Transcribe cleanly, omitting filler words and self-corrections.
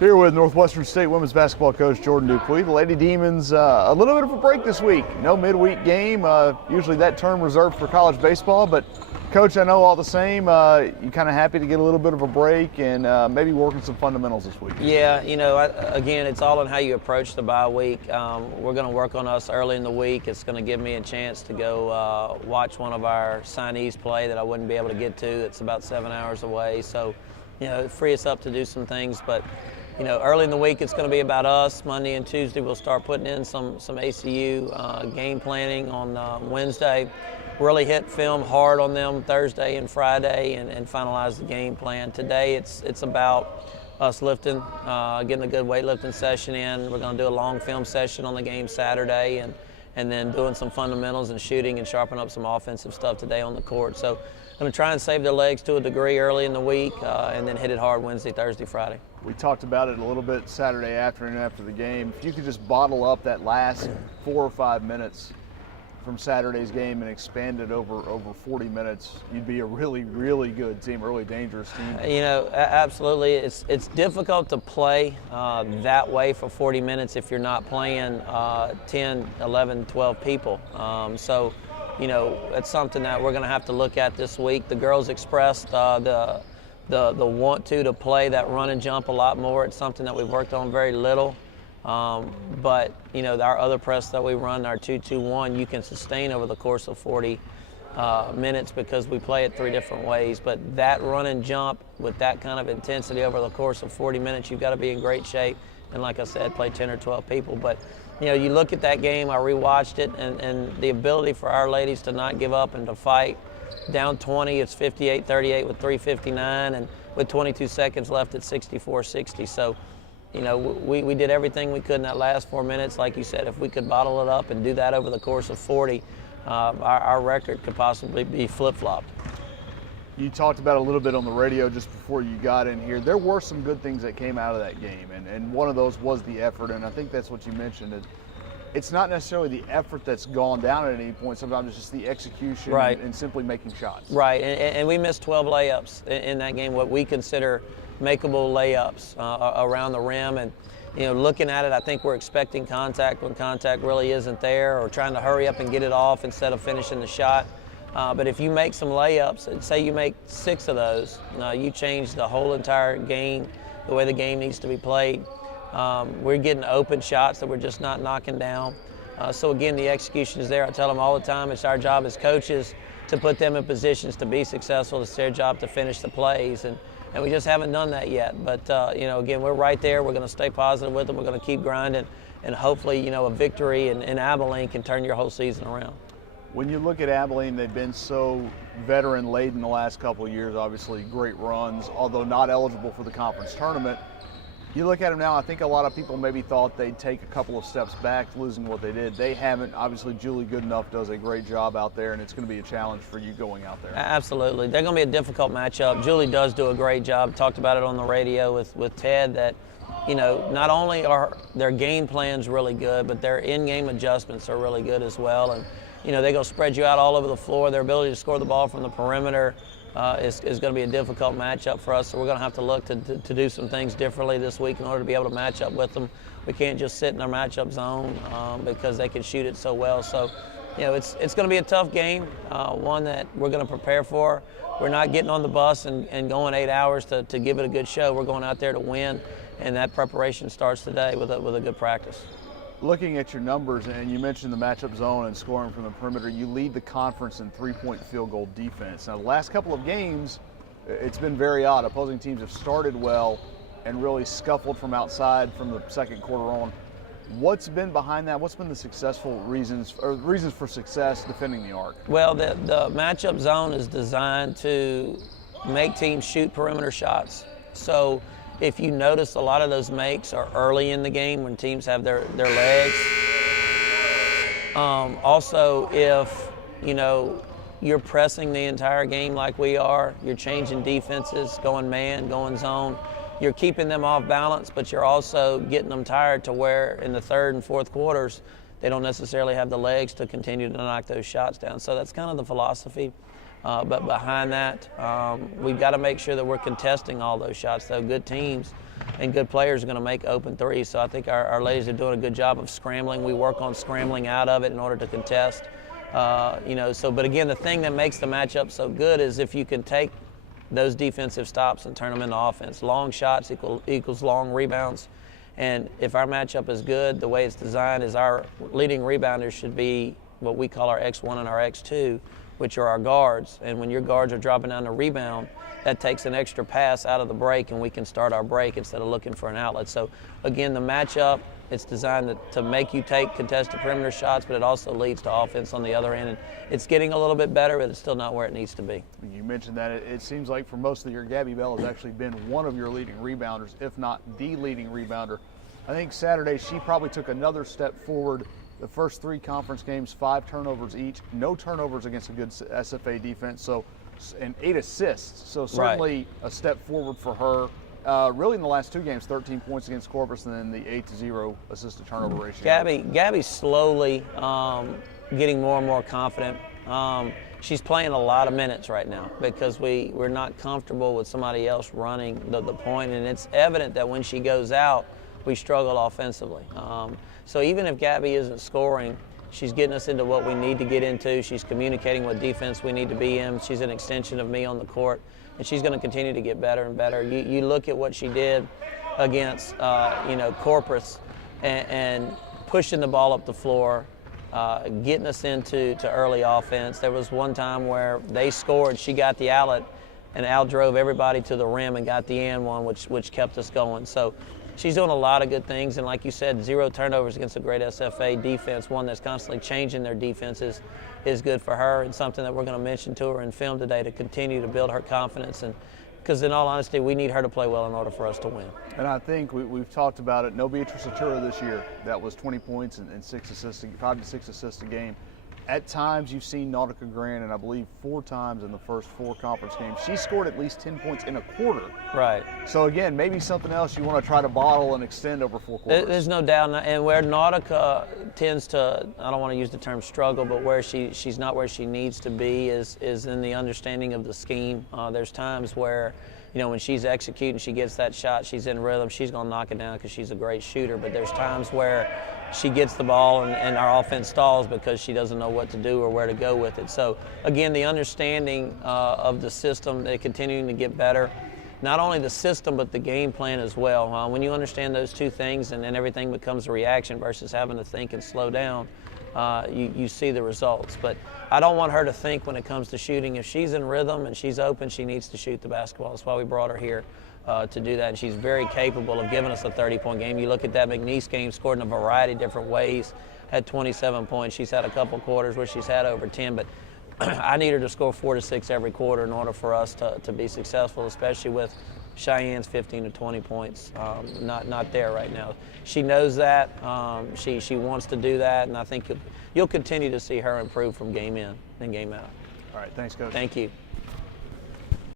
Here with Northwestern State women's basketball coach Jordan Dupuy. The Lady Demons, a little bit of a break this week. No midweek game. Usually that term reserved for college baseball, but Coach, I know all the same, you kind of happy to get a little bit of a break and maybe working some fundamentals this week. Yeah, again, it's all on how you approach the bye week. We're going to work on us early in the week. It's going to give me a chance to go watch one of our signees play that I wouldn't be able to get to. It's about 7 hours away, so free us up to do some things. But early in the week, it's going to be about us. Monday and Tuesday, we'll start putting in some ACU game planning on Wednesday. Really hit film hard on them Thursday and Friday and finalize the game plan. Today, it's about us lifting, getting a good weightlifting session in. We're going to do a long film session on the game Saturday and then doing some fundamentals and shooting and sharpen up some offensive stuff today on the court. So I'm going to try and save their legs to a degree early in the week and then hit it hard Wednesday, Thursday, Friday. We talked about it a little bit Saturday afternoon after the game. If you could just bottle up that last 4 or 5 minutes from Saturday's game and expand it over 40 minutes, you'd be a really, really good team, a really dangerous team. Absolutely. It's difficult to play that way for 40 minutes if you're not playing 10, 11, 12 people. So it's something that we're going to have to look at this week. The girls expressed the want to play that run and jump a lot more. It's something that we've worked on very little. But our other press that we run, our 2-2-1, you can sustain over the course of 40 minutes because we play it 3 different ways. But that run and jump with that kind of intensity over the course of 40 minutes, you've got to be in great shape. And like I said, play 10 or 12 people. But you look at that game, I rewatched it, and the ability for our ladies to not give up and to fight. Down 20, it's 58-38 with 3:59, and with 22 seconds left, it's 64-60. So we did everything we could in that last 4 minutes. Like you said, if we could bottle it up and do that over the course of 40, our record could possibly be flip-flopped. You talked about it a little bit on the radio just before you got in here. There were some good things that came out of that game, and one of those was the effort, and I think that's what you mentioned. It's not necessarily the effort that's gone down at any point. Sometimes it's just the execution and simply making shots. Right, and we missed 12 layups in that game, what we consider makeable layups around the rim. And looking at it, I think we're expecting contact when contact really isn't there, or trying to hurry up and get it off instead of finishing the shot. But if you make some layups, and say you make 6 of those, you change the whole entire game, the way the game needs to be played. We're getting open shots that we're just not knocking down. So again, the execution is there. I tell them all the time, it's our job as coaches to put them in positions to be successful. It's their job to finish the plays, and we just haven't done that yet. But again, we're right there. We're going to stay positive with them. We're going to keep grinding, and hopefully, a victory in Abilene can turn your whole season around. When you look at Abilene, they've been so veteran-laden the last couple of years. Obviously, great runs, although not eligible for the conference tournament. You look at them now, I think a lot of people maybe thought they'd take a couple of steps back, losing what they did. They haven't. Obviously, Julie Goodenough does a great job out there, and it's going to be a challenge for you going out there. Absolutely. They're going to be a difficult matchup. Julie does do a great job. Talked about it on the radio with Ted that, not only are their game plans really good, but their in-game adjustments are really good as well. And, they're going to spread you out all over the floor. Their ability to score the ball from the perimeter is going to be a difficult matchup for us, so we're going to have to look to do some things differently this week in order to be able to match up with them. We can't just sit in our matchup zone because they can shoot it so well. So, it's going to be a tough game, one that we're going to prepare for. We're not getting on the bus and going 8 hours to give it a good show. We're going out there to win, and that preparation starts today with a good practice. Looking at your numbers, and you mentioned the matchup zone and scoring from the perimeter, you lead the conference in three-point field goal defense. Now, the last couple of games, it's been very odd. Opposing teams have started well and really scuffled from outside from the second quarter on. What's been behind that? What's been the successful reasons for success defending the arc? Well, the matchup zone is designed to make teams shoot perimeter shots. So if you notice, a lot of those makes are early in the game when teams have their legs. Also, if you're pressing the entire game like we are, you're changing defenses, going man, going zone, you're keeping them off balance, but you're also getting them tired to where in the third and fourth quarters they don't necessarily have the legs to continue to knock those shots down. So that's kind of the philosophy. But behind that, we've got to make sure that we're contesting all those shots. Though good teams and good players are going to make open threes. So I think our ladies are doing a good job of scrambling. We work on scrambling out of it in order to contest. But again, the thing that makes the matchup so good is if you can take those defensive stops and turn them into offense. Long shots equals long rebounds. And if our matchup is good, the way it's designed is our leading rebounders should be what we call our X1 and our X2, which are our guards. And when your guards are dropping down to rebound, that takes an extra pass out of the break, and we can start our break instead of looking for an outlet. So again, the matchup, it's designed to make you take contested perimeter shots, but it also leads to offense on the other end. And it's getting a little bit better, but it's still not where it needs to be. You mentioned that it seems like for most of the year, Gabby Belle has actually been one of your leading rebounders, if not the leading rebounder. I think Saturday she probably took another step forward. The first 3 conference games, 5 turnovers each, no turnovers against a good SFA defense, and 8 assists. So certainly a step forward for her. Really in the last 2 games, 13 points against Corpus, and then the 8-0 assist to turnover ratio. Gabby's slowly getting more and more confident. She's playing a lot of minutes right now because we're not comfortable with somebody else running the point, and it's evident that when she goes out, we struggle offensively. So even if Gabby isn't scoring, she's getting us into what we need to get into. She's communicating what defense we need to be in. She's an extension of me on the court, and she's going to continue to get better and better. You look at what she did against Corpus and pushing the ball up the floor, getting us into early offense. There was one time where they scored, she got the outlet, and Al drove everybody to the rim and got the and one, which kept us going. So she's doing a lot of good things, and like you said, 0 turnovers against a great SFA defense, one that's constantly changing their defenses, is good for her, and something that we're going to mention to her in film today to continue to build her confidence. And because in all honesty, we need her to play well in order for us to win. And I think we've talked about it. No Beatrice Atura this year. That was 20 points and 6 assists, 5 to 6 assists a game. At times, you've seen Nautica Grant, and I believe 4 times in the first 4 conference games, she scored at least 10 points in a quarter. Right. So again, maybe something else you want to try to bottle and extend over 4 quarters. There's no doubt, and where Nautica tends to, I don't want to use the term struggle, but where she's not where she needs to be is in the understanding of the scheme. There's times where, when she's executing, she gets that shot, she's in rhythm, she's going to knock it down because she's a great shooter. But there's times where she gets the ball and our offense stalls because she doesn't know what to do or where to go with it. So again, the understanding of the system, they're continuing to get better. Not only the system, but the game plan as well. When you understand those 2 things and then everything becomes a reaction versus having to think and slow down, you see the results. But I don't want her to think when it comes to shooting. If she's in rhythm and she's open, she needs to shoot the basketball. That's why we brought her here to do that. And she's very capable of giving us a 30-point game. You look at that McNeese game, scored in a variety of different ways, had 27 points. She's had a couple quarters where she's had over 10, but I need her to score 4 to 6 every quarter in order for us to be successful, especially with Cheyenne's 15 to 20 points not there right now. She knows that. She wants to do that, and I think you'll continue to see her improve from game in and game out. All right, thanks, Coach. Thank you.